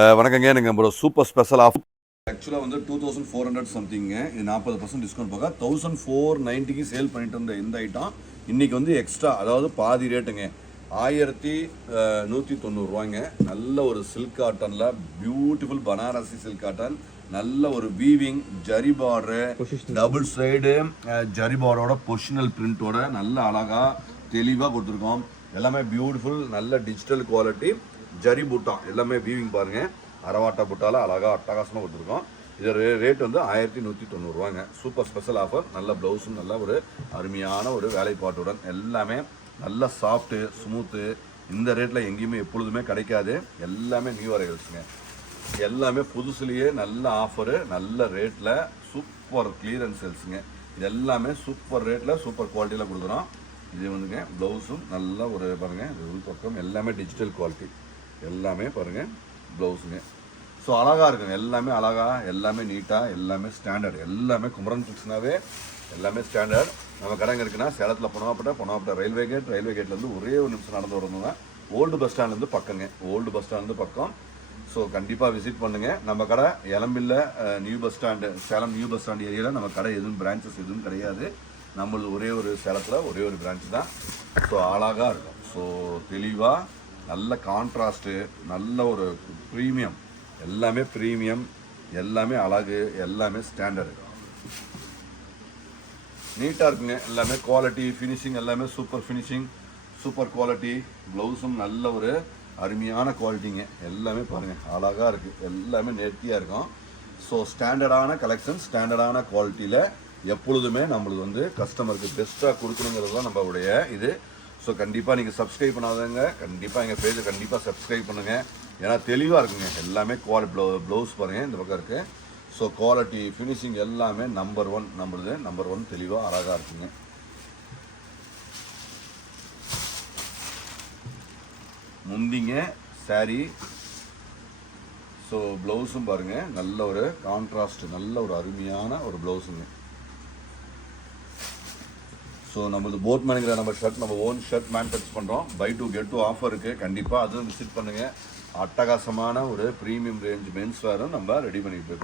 வணக்கங்க. நீங்கள் நம்மளோட சூப்பர் ஸ்பெஷல் ஆஃபர் ஆக்சுவலாக வந்து 2400 சம்திங்க. இது 40% டிஸ்கவுண்ட் போக 1490க்கு சேல் பண்ணிட்டு இருந்த இந்த ஐட்டம் இன்றைக்கி வந்து எக்ஸ்ட்ரா, அதாவது பாதி ரேட்டுங்க, 1190 நல்ல ஒரு சில்க் காட்டனில் பியூட்டிஃபுல் பனாரசி சில்க் காட்டன், நல்ல ஒரு weaving zari border, double side zari பார்டரோட பொசிஷனல் பிரிண்டோட நல்ல அழகாக தெளிவாக கொடுத்துருக்கோம். எல்லாமே பியூட்டிஃபுல், நல்ல டிஜிட்டல் குவாலிட்டி ஜரி புட்டா, எல்லாமே வீவிங் பாருங்கள், அரவாட்டா புட்டால அழகாக அட்டகாசமாக கொடுத்துருக்கோம். இது ரேட் வந்து 1190 சூப்பர் ஸ்பெஷல் ஆஃபர். நல்ல ப்ளவுஸும் நல்ல ஒரு அருமையான ஒரு வேலைப்பாட்டுடன் எல்லாமே நல்ல சாஃப்ட்டு ஸ்மூத்து. இந்த ரேட்டில் எங்கேயுமே எப்பொழுதுமே கிடைக்காது. எல்லாமே நியூ அரைவல்ஸுங்க, எல்லாமே புதுசுலேயே நல்ல ஆஃபரு, நல்ல ரேட்டில் சூப்பர் கிளியரன்ஸ் சேல்ஸுங்க. இது எல்லாமே சூப்பர் ரேட்டில் சூப்பர் குவாலிட்டியில் கொடுக்குறோம். இது வந்துங்க ப்ளவுஸும் நல்ல ஒரு பாருங்கள், இது உள் பக்கம் எல்லாமே டிஜிட்டல் குவாலிட்டி, எல்லாமே பாருங்கள் ப்ளவுஸுங்க. ஸோ அழகாக இருக்குங்க, எல்லாமே அழகாக, எல்லாமே நீட்டாக, எல்லாமே ஸ்டாண்டர்ட், எல்லாமே குமரன் ஃபிக்ஸ்னாவே எல்லாமே ஸ்டாண்டர்ட். நம்ம கடைங்க இருக்குன்னா சேலத்தில் பொனவாப்பட்ட ரயில்வே கேட்லேருந்து ஒரே ஒரு நிமிஷம் நடந்து வரணும் தான். ஓல்டு பஸ் ஸ்டாண்ட்லேருந்து பக்கங்க, ஓல்டு பஸ் ஸ்டாண்ட்லேருந்து பக்கம். ஸோ கண்டிப்பாக விசிட் பண்ணுங்கள். நம்ம கடை எலம்பில்ல new bus stand, Salem new bus stand ஏரியாவில் நம்ம கடை எதுவும் பிரான்ச்சஸ் எதுவும் கிடையாது. நம்மளது ஒரே ஒரு சேலத்தில் ஒரே ஒரு பிரான்ச் தான். ஸோ அழகாக இருக்கும். ஸோ தெளிவாக நல்ல கான்ட்ராஸ்ட்டு, நல்ல ஒரு ப்ரீமியம், எல்லாமே ப்ரீமியம், எல்லாமே அழகு, எல்லாமே ஸ்டாண்டர்டு, நீட்டாக இருக்குங்க. எல்லாமே குவாலிட்டி ஃபினிஷிங் எல்லாமே சூப்பர் ஃபினிஷிங், சூப்பர் குவாலிட்டி. ப்ளவுஸும் நல்ல ஒரு அருமையான குவாலிட்டிங்க. எல்லாமே பாருங்கள் அழகாக இருக்குது, எல்லாமே நேர்த்தியாக இருக்கும். ஸோ ஸ்டாண்டர்டான கலெக்ஷன், ஸ்டாண்டர்டான குவாலிட்டியில் எப்பொழுதுமே நம்மளுக்கு வந்து கஸ்டமருக்கு பெஸ்ட்டாக கொடுக்கணுங்கிறது தான் நம்மளுடைய இது. ஸோ கண்டிப்பாக நீங்கள் சப்ஸ்கிரைப் பண்ணாதவங்க கண்டிப்பாக எங்கள் பேஜை கண்டிப்பாக சப்ஸ்கிரைப் பண்ணுங்கள். ஏன்னா தெளிவாக இருக்குங்க, எல்லாமே ப்ளவுஸ் பாருங்கள் இந்த பக்கம் இருக்குது. ஸோ குவாலிட்டி ஃபினிஷிங் எல்லாமே நம்பர் ஒன் தெளிவாக அழகாக இருக்குங்க. முந்திங்க சாரீ, ஸோ ப்ளவுஸும் பாருங்கள் நல்ல ஒரு கான்ட்ராஸ்ட், நல்ல ஒரு அருமையான ஒரு ப்ளவுஸுங்க. ஸோ நம்மளது போட் மேனுங்கிற நம்ம ஷர்ட், நம்ம ஓன் ஷர்ட் மேனுஃபேக்சர் பண்ணுறோம். பை 2 get 2 ஆஃபர் இருக்குது. கண்டிப்பாக அதுவும் விசிட் பண்ணுங்கள். அட்டகாசமான ஒரு ப்ரீமியம் ரேஞ்ச் மென்ஸ் வேரும் நம்ம ரெடி பண்ணிகிட்டு இருக்கோம்.